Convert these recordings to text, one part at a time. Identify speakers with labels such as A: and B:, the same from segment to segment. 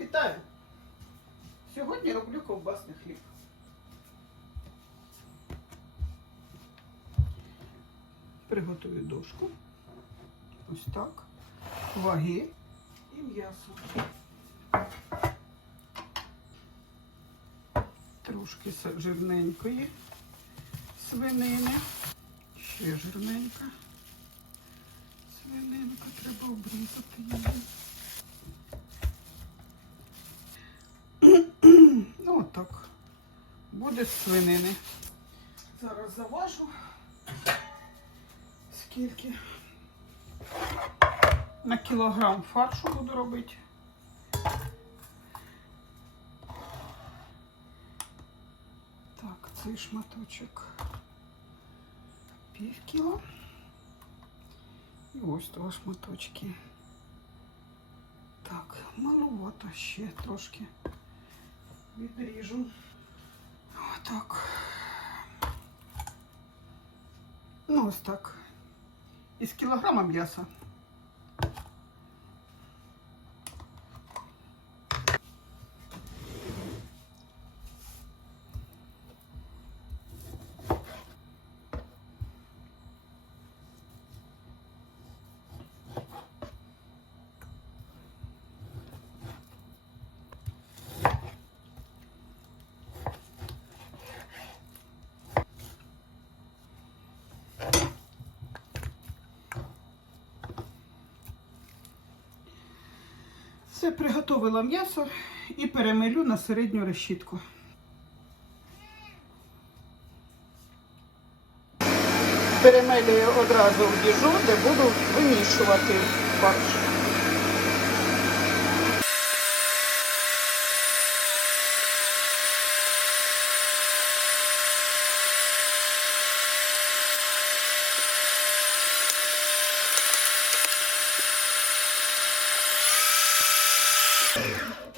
A: Вітаю! Сьогодні роблю ковбасний хліб. Приготую дошку. Ось так. Ваги і м'ясо. Трошки жирненької свинини. Ще жирненька. Свининка, треба обрізати її. Ну, отак. Буде з свинини. Зараз заважу. Скільки? На кілограм фаршу буду робити. Так, цей шматочок пів кіло. І ось два шматочки. Так, малувато ще трошки відріжу. Отак. Ну, ось так. Із кілограма м'яса. Все, приготовила м'ясо і перемилю на середню решітку. Перемелюю одразу в діжу, де буду вимішувати фарш.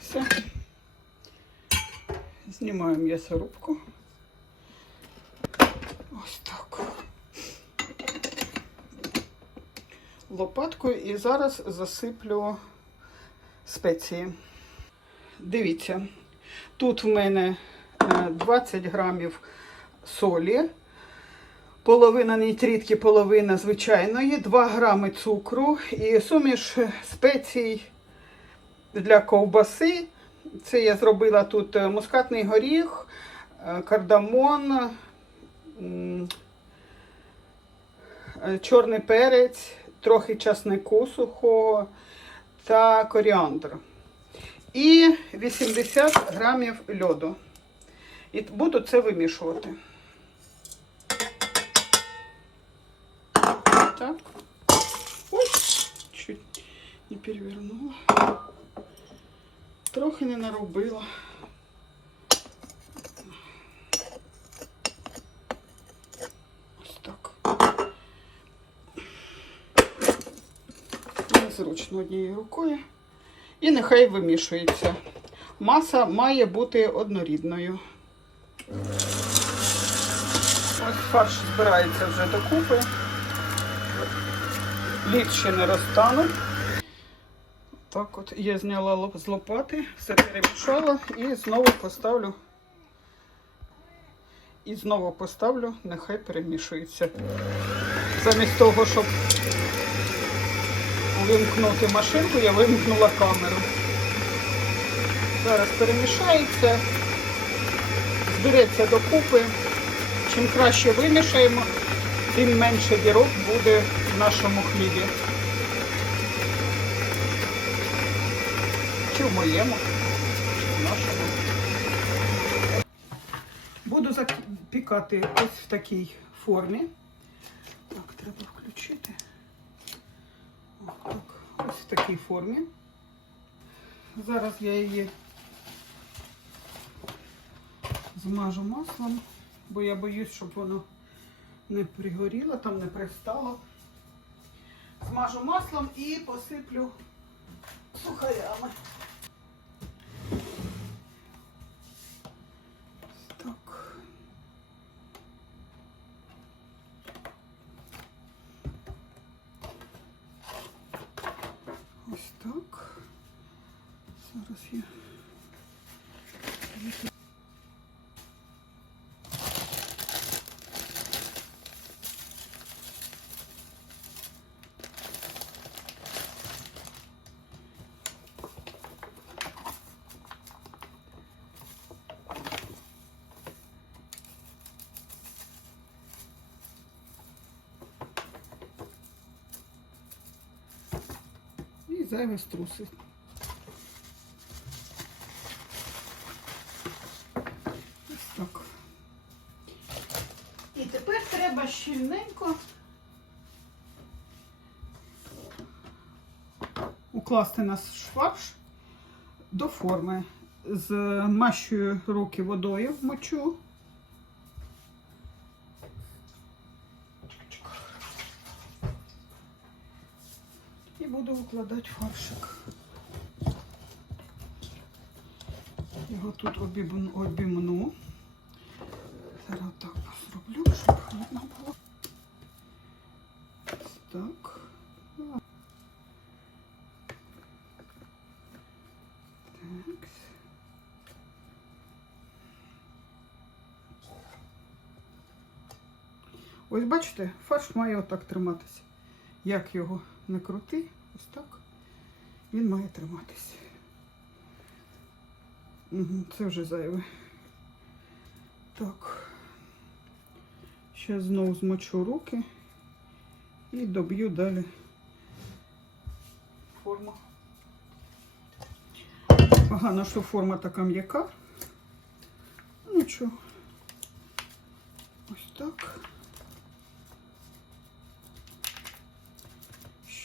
A: Все. Знімаю м'ясорубку. Ось так. Лопаткою і зараз засиплю спеції. Дивіться, тут в мене е, 20 грамів солі, половина нітрітки, половина звичайної, 2 грами цукру і суміш спецій для ковбаси. Це я зробила тут е, мускатний горіх, е, кардамон, е, чорний перець, трохи часнику сухого та коріандр. І 80 грамів льоду. І буду це вимішувати. Так. Ой, чуть не перевернула. Трохи не наробила. Ось так. Незручно однією рукою. І нехай вимішується. Маса має бути однорідною. Ось фарш збирається вже докупи. Лід ще не розтануть. Так от я зняла з лопати, все перемішала і знову поставлю. І знову поставлю, нехай перемішується. Замість того, щоб вимкнути машинку, я вимкнула камеру. Зараз перемішається, збереться докупи. Чим краще вимішаємо, тим менше дірок буде в нашому хлібі. В моєму. Буду запікати ось в такій формі. Так, треба включити. Так, ось в такій формі. Зараз я її змажу маслом, бо я боюсь, щоб воно не пригоріло, там не пристало. Змажу маслом і посиплю сухарями. Так. Ось так. Зараз я. І зайві струси. Ось так. І тепер треба щільненько укласти наш швабш до форми. Змащую руки водою мочу. І буду укладати фаршик. Його тут обімну. Зараз так зроблю, щоб видно було. Ось Так. Так. Ось бачите, фарш має отак триматися. Як його не крути, ось так, він має триматися. Це вже зайве. Так. Зараз знову змочу руки і доб'ю далі форму. Погано, що форма така м'яка. Нічого. Ось так.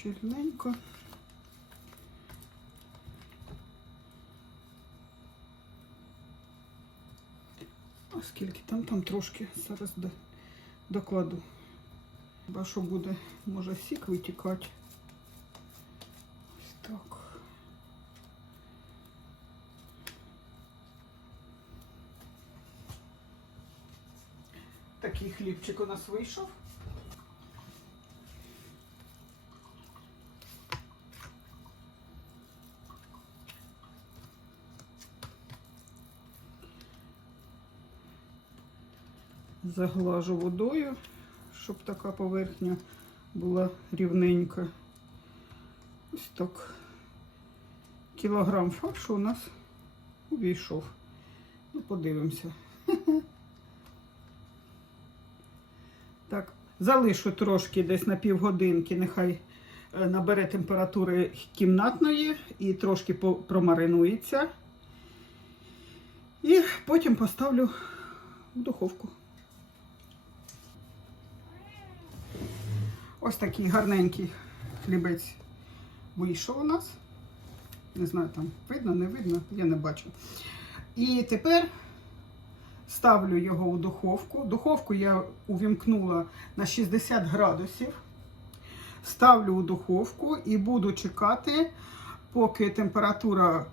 A: Щільненько. А скільки там, там трошки зараз докладу. Хіба що буде, може, сік витікати. Ось так. Такий хлібчик у нас вийшов. Заглажу водою, щоб така поверхня була рівненька. Ось так. Кілограм фаршу у нас увійшов. Ну, подивимося. Так, залишу трошки десь на півгодинки, нехай е, набере температури кімнатної і трошки промаринується. І потім поставлю в духовку. Ось такий гарненький хлібець вийшов у нас. Не знаю, там видно, не видно, я не бачу. І тепер ставлю його у духовку. Духовку я увімкнула на 60 градусів. Ставлю у духовку і буду чекати, поки температура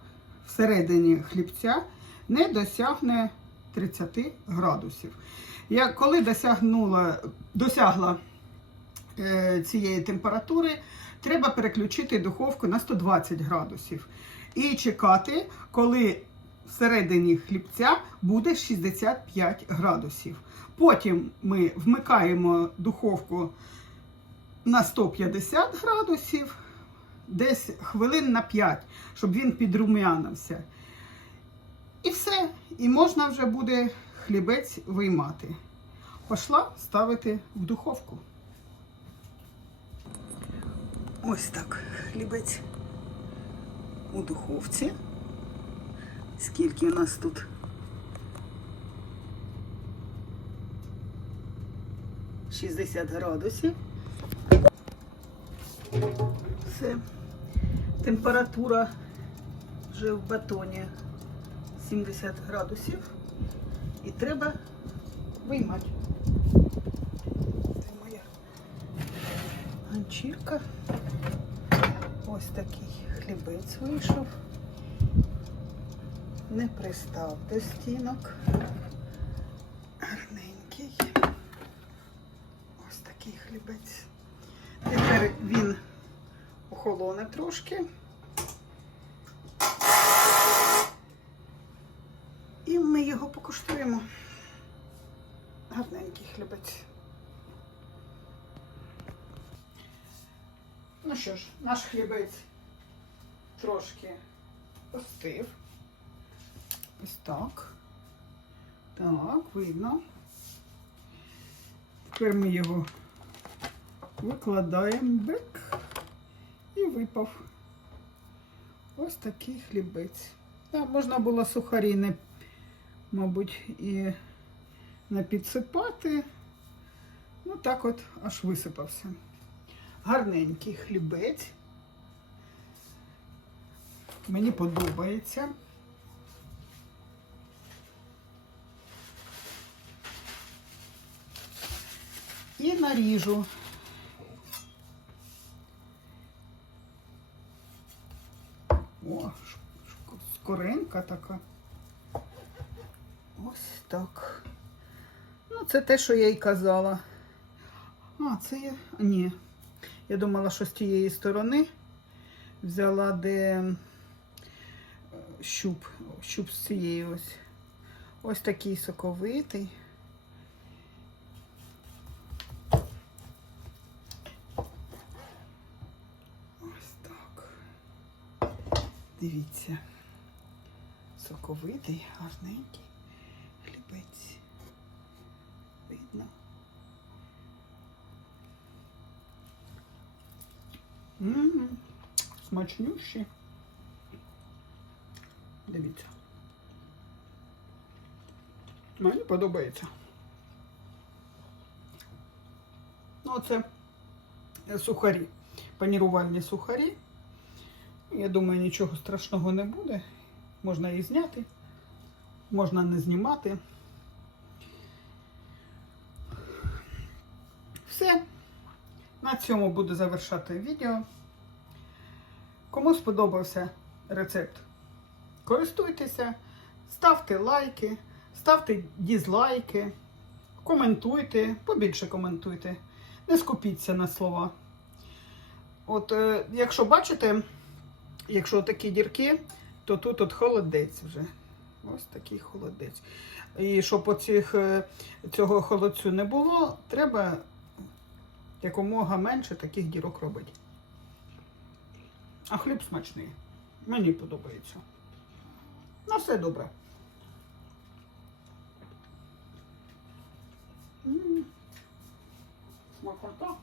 A: всередині хлібця не досягне 30 градусів. Я коли досягнула, досягла цієї температури, треба переключити духовку на 120 градусів і чекати, коли всередині хлібця буде 65 градусів. Потім ми вмикаємо духовку на 150 градусів, десь хвилин на 5, щоб він підрум'янився. І все. І можна вже буде хлібець виймати. Пішла ставити в духовку. Ось так хлібець у духовці. Скільки у нас тут? Шістдесят градусів. Все. Температура вже в батоні 70 градусів. І треба виймати. вечірка. Ось такий хлібець вийшов. Не пристав до стінок. Гарненький. Ось такий хлібець. Тепер він охолоне трошки. І ми його покуштуємо. Гарненький хлібець. Ну що ж, наш хлібець трошки остив. Ось так. Так, видно. Тепер ми його викладаємо бик і випав. Ось такий хлібець. Да, можна було сухарі не, мабуть, і не підсипати. Ну так от аж висипався. Гарненький хлібець. Мені подобається. І наріжу. О, скоринка така. Ось так. Ну, це те, що я й казала. А, це я. Ні. Я думала, що з тієї сторони взяла де е, щуп. Щуп з цієї ось. Ось такий соковитий. Ось так. Дивіться. Соковитий, гарненький хлібець. Видно. Ммм, смачнющий. Дивіться. Мені подобається. Ну, це сухарі, панірувальні сухарі. Я думаю, нічого страшного не буде. Можна і зняти, можна не знімати. Все. На цьому буду завершати відео. Кому сподобався рецепт, користуйтеся, ставте лайки, ставте дізлайки, коментуйте, побільше коментуйте. Не скупіться на слова. От, е, якщо бачите, якщо такі дірки, то тут от холодець вже. Ось такий холодець. І щоб оцих, е, цього холодцю не було, треба якомога менше таких дірок робити. А хліб смачний. Мені подобається. На все добре. Смакота.